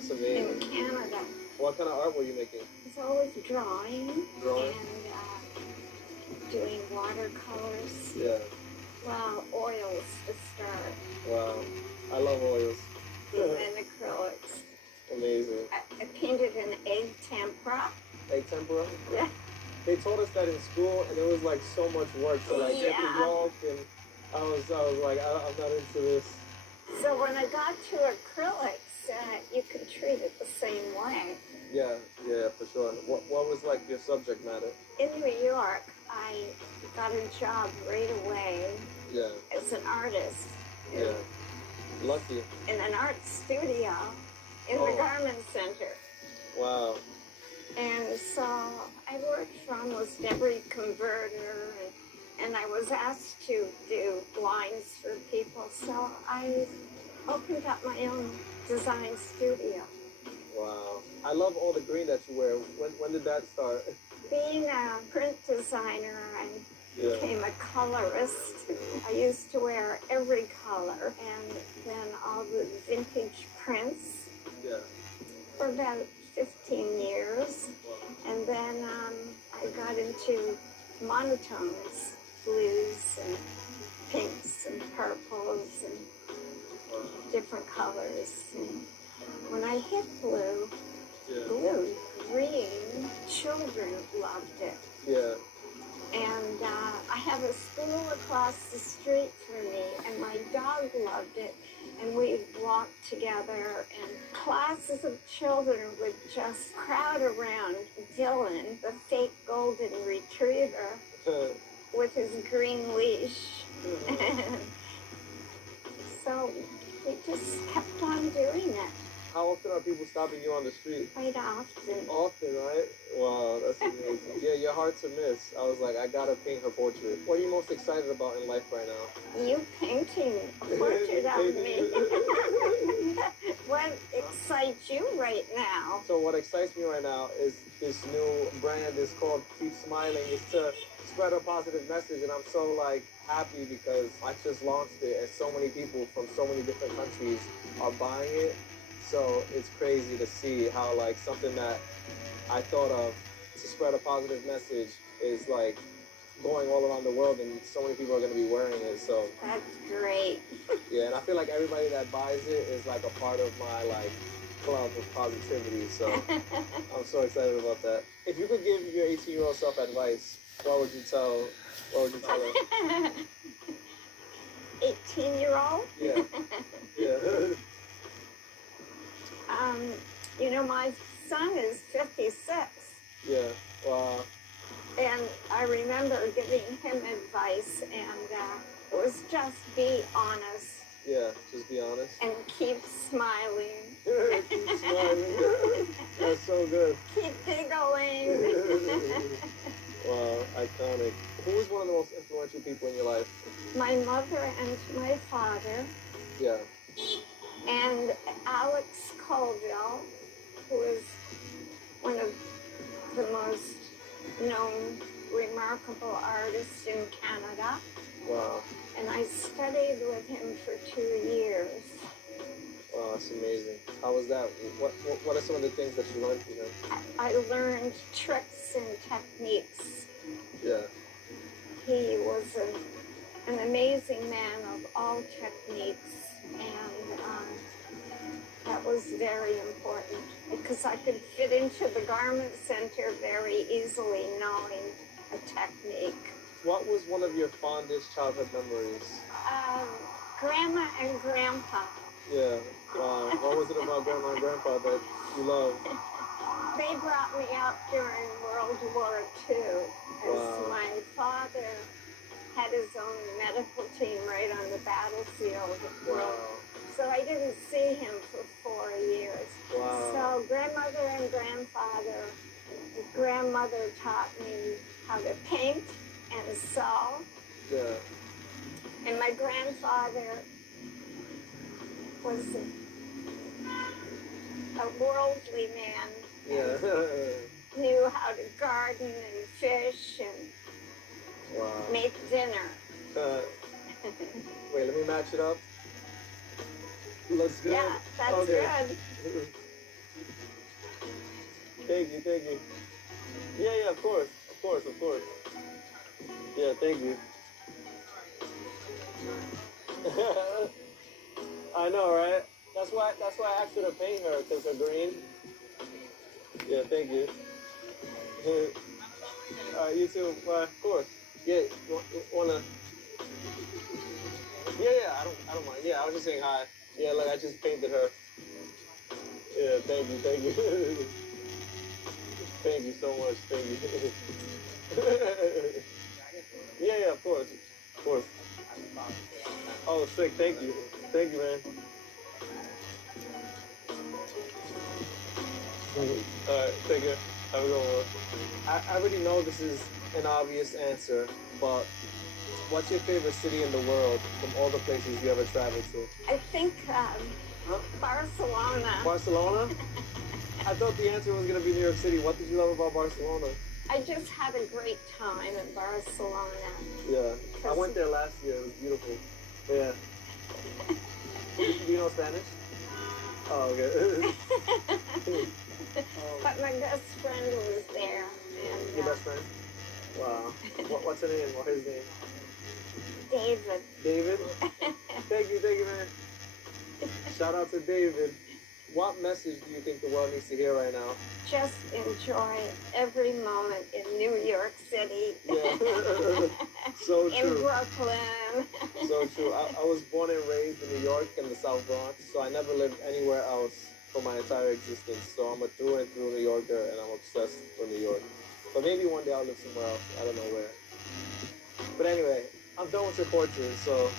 That's in amazing. Canada. What kind of art were you making? It's always drawing Drawing? and doing watercolors. Yeah. Well, oils to start, Wow. I love oils. and then acrylics. Amazing. I painted an egg tempera. Egg tempera? Yeah. They taught us that in school, and it was like so much work to like get the Yeah. yolk, and I was like, I'm not into this. So when I got to acrylics, you could treat it the same way. Yeah, for sure. What was like your subject matter? In New York, I got a job right away Yeah. as an artist. Yeah. Lucky. In an art studio in the Garment Center. Wow. And so I worked for almost every converter, and I was asked to do blinds for people. So I opened up my own design studio. Wow. I love all the green that you wear. When did that start? Being a print designer, I became a colorist. I used to wear every color, and then all the vintage prints for about 15 years. And then I got into monotones, blues and pinks and purples and different colors. And when I hit blue, green, children loved it. Yeah. And I have a school across the street from me, and my dog loved it. And we'd walk together, and classes of children would just crowd around Dylan, the fake golden retriever, with his green leash. So we just kept on doing it. How often are people stopping you on the street? Quite often. Often, right? Wow, that's amazing. Yeah, you're hard to miss. I was like, I gotta paint her portrait. What are you most excited about in life right now? You painting a portrait of me. What excites you right now? So what excites me right now is this new brand is called Keep Smiling. It's to spread a positive message, and I'm so like happy because I just launched it, and so many people from so many different countries are buying it. So it's crazy to see how like something that I thought of to spread a positive message is like going all around the world, and so many people are going to be wearing it. So that's great. Yeah, and I feel like everybody that buys it is like a part of my like club of positivity. So I'm so excited about that. If you could give your 18-year-old self advice, what would you tell her? 18-year-old? Yeah. Yeah. You know, my son is 56. Yeah. Wow. And I remember giving him advice, and it was just be honest. Yeah, just be honest. And keep smiling. Keep smiling. That's so good. Keep giggling. Wow, iconic. Who was one of the most influential people in your life? My mother and my father. Yeah. And Alex Colville, who is one of the most known, remarkable artists in Canada. Wow. And I studied with him for 2 years. Wow, that's amazing. How was that? What are some of the things that you learned from him? I learned tricks and techniques. Yeah. He was an amazing man of all techniques, and that was very important because I could fit into the Garment Center very easily knowing a technique. What was one of your fondest childhood memories? Grandma and Grandpa. Yeah. Wow. What was it about Grandma and Grandpa that you loved? They brought me up during World War II. As my father had his own medical team right on the battlefield. Wow. So I didn't see him for 4 years. Wow. So grandmother and grandfather, grandmother taught me how to paint and sew. Yeah. And my grandfather was a worldly man. Yeah. Knew how to garden and fish and make dinner. Wait, let me match it up. Looks good. Yeah, that's good. Thank you, thank you. Yeah, yeah, of course, of course, of course. Yeah, thank you. I know, right? That's why I asked her to paint her, because her green. Yeah, thank you. Alright, you too. Bye. Of course. Yeah, wanna? Yeah, yeah. I don't mind. Yeah, I was just saying hi. Yeah, look, I just painted her. Yeah, thank you, thank you. Thank you so much. Thank you. Yeah, yeah, of course, of course. Oh, sick. Thank you, man. All right, take care. Have a good one. I already know this is an obvious answer, but what's your favorite city in the world from all the places you ever traveled to? I think Barcelona. Barcelona? I thought the answer was gonna be New York City. What did you love about Barcelona? I just had a great time in Barcelona. Yeah, I went there last year. It was beautiful. Yeah. Do you know Spanish? Oh, okay. But my best friend was there. And, Your best friend? Wow. What's her name or his name? David. David? Thank you, man. Shout out to David. What message do you think the world needs to hear right now? Just enjoy every moment in New York City. Yeah. So true. In Brooklyn. So true. I was born and raised in New York in the South Bronx, so I never lived anywhere else for my entire existence. So I'm a through and through New Yorker, and I'm obsessed with New York. But maybe one day I'll live somewhere else. I don't know where. But anyway, I'm done with your portrait, so...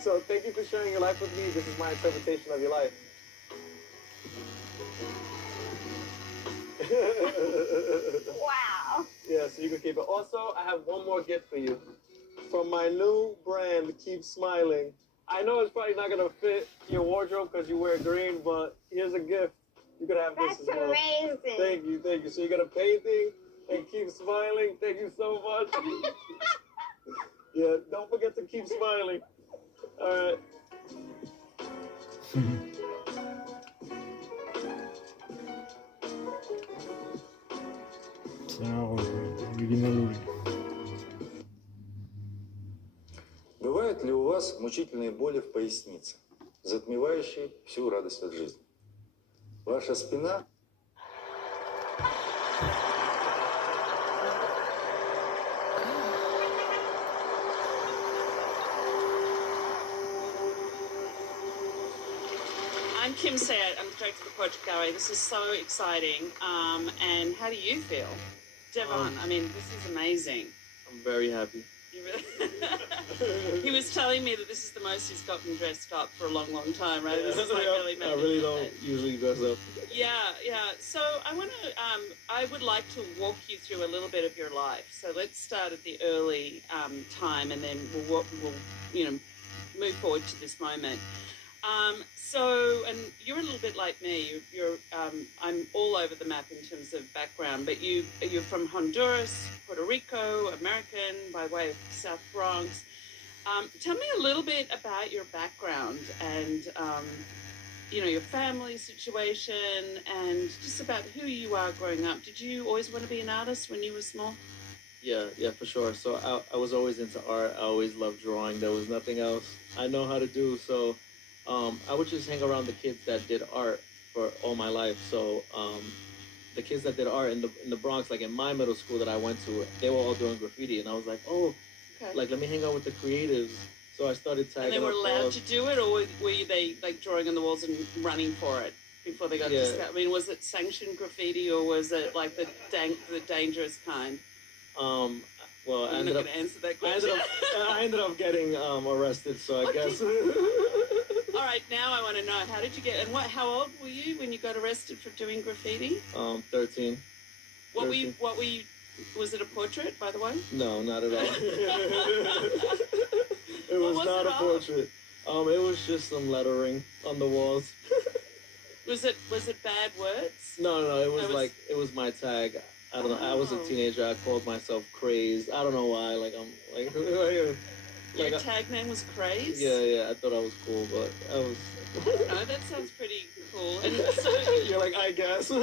So thank you for sharing your life with me. This is my interpretation of your life. Wow. Yeah, so you can keep it. Also, I have one more gift for you. From my new brand, Keep Smiling. I know it's probably not going to fit your wardrobe because you wear green, but here's a gift. You could have That's this as well. amazing. Thank you, thank you. So you got a painting and keep smiling. Thank you so much. Yeah, don't forget to keep smiling. All right. Бывают ли у вас мучительные боли в пояснице, затмевающие всю радость от жизни? Ваша спина... I'm Kim Sayat. I'm the director of the Portrait Gallery. This is so exciting. And how do you feel? Devon, I mean, this is amazing. I'm very happy. You really... He was telling me that this is the most he's gotten dressed up for a long, long time, right? This is like really I really don't usually dress up. Yeah, yeah. So I want to, I would like to walk you through a little bit of your life. So let's start at the early time, and then we'll move forward to this moment. And you're a little bit like me. I'm all over the map in terms of background, but you're from Honduras, Puerto Rico, American by way of South Bronx. Tell me a little bit about your background and, your family situation and just about who you are growing up. Did you always want to be an artist when you were small? Yeah, for sure. So I was always into art. I always loved drawing. There was nothing else I know how to do. So I would just hang around the kids that did art for all my life. So the kids that did art in the Bronx, like in my middle school that I went to, they were all doing graffiti, and I was like, oh, okay. Like let me hang out with the creatives. So I started tagging. And they were allowed to do it, or were they like drawing on the walls and running for it before they got discovered? I mean, was it sanctioned graffiti, or was it like the dangerous kind? Well, I'm not going to answer that question. I ended up getting arrested, so I guess. All right, now I want to know, how did you get, and how old were you when you got arrested for doing graffiti? 13. What were you, was it a portrait, by the way? No, not at all. It was not a portrait. It was just some lettering on the walls. Was it bad words? No, it was my tag. I don't know. I was a teenager. I called myself Crazed. I don't know why. Your tag name was Crazed? Yeah. I thought I was cool, but I was. I don't know. That sounds pretty cool. And so You're like, I guess. so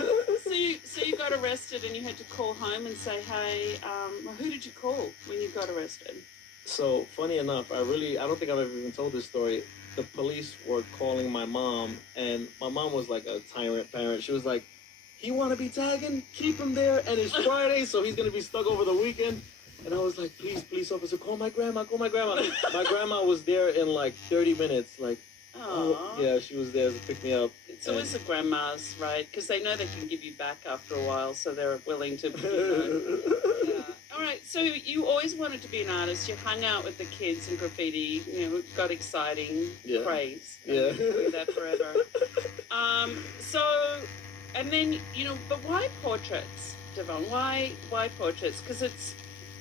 you got arrested and you had to call home and say, hey, who did you call when you got arrested? So funny enough, I don't think I've ever even told this story. The police were calling my mom, and my mom was like a tyrant parent. She was like, he want to be tagging? Keep him there, and it's Friday, so he's going to be stuck over the weekend. And I was like, please, police officer, call my grandma, call my grandma. My grandma was there in like 30 minutes, like, oh, yeah, she was there to pick me up. It's always the grandmas, right? Because they know they can give you back after a while, so they're willing to, yeah. All right, so you always wanted to be an artist. You hung out with the kids in graffiti, got exciting praise. Yeah. Do that forever. And then, but why portraits, Devon? Why portraits? Because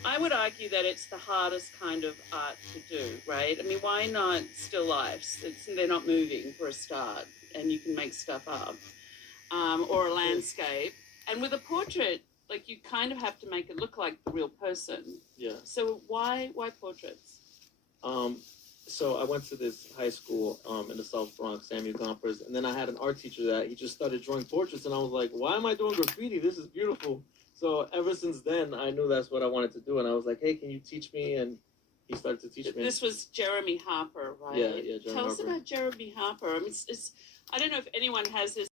I would argue that it's the hardest kind of art to do, right? I mean, why not still lifes? They're not moving for a start, and you can make stuff up, or a landscape. And with a portrait, like, you kind of have to make it look like the real person. Yeah. So why portraits? So I went to this high school in the South Bronx, Samuel Gompers, and then I had an art teacher that he just started drawing portraits, and I was like, why am I doing graffiti? This is beautiful. So ever since then, I knew that's what I wanted to do, and I was like, hey, can you teach me? And he started to teach me. This was Jeremy Harper, right? Yeah, Jeremy Tell us Harper. about Jeremy Harper. I mean, I don't know if anyone has this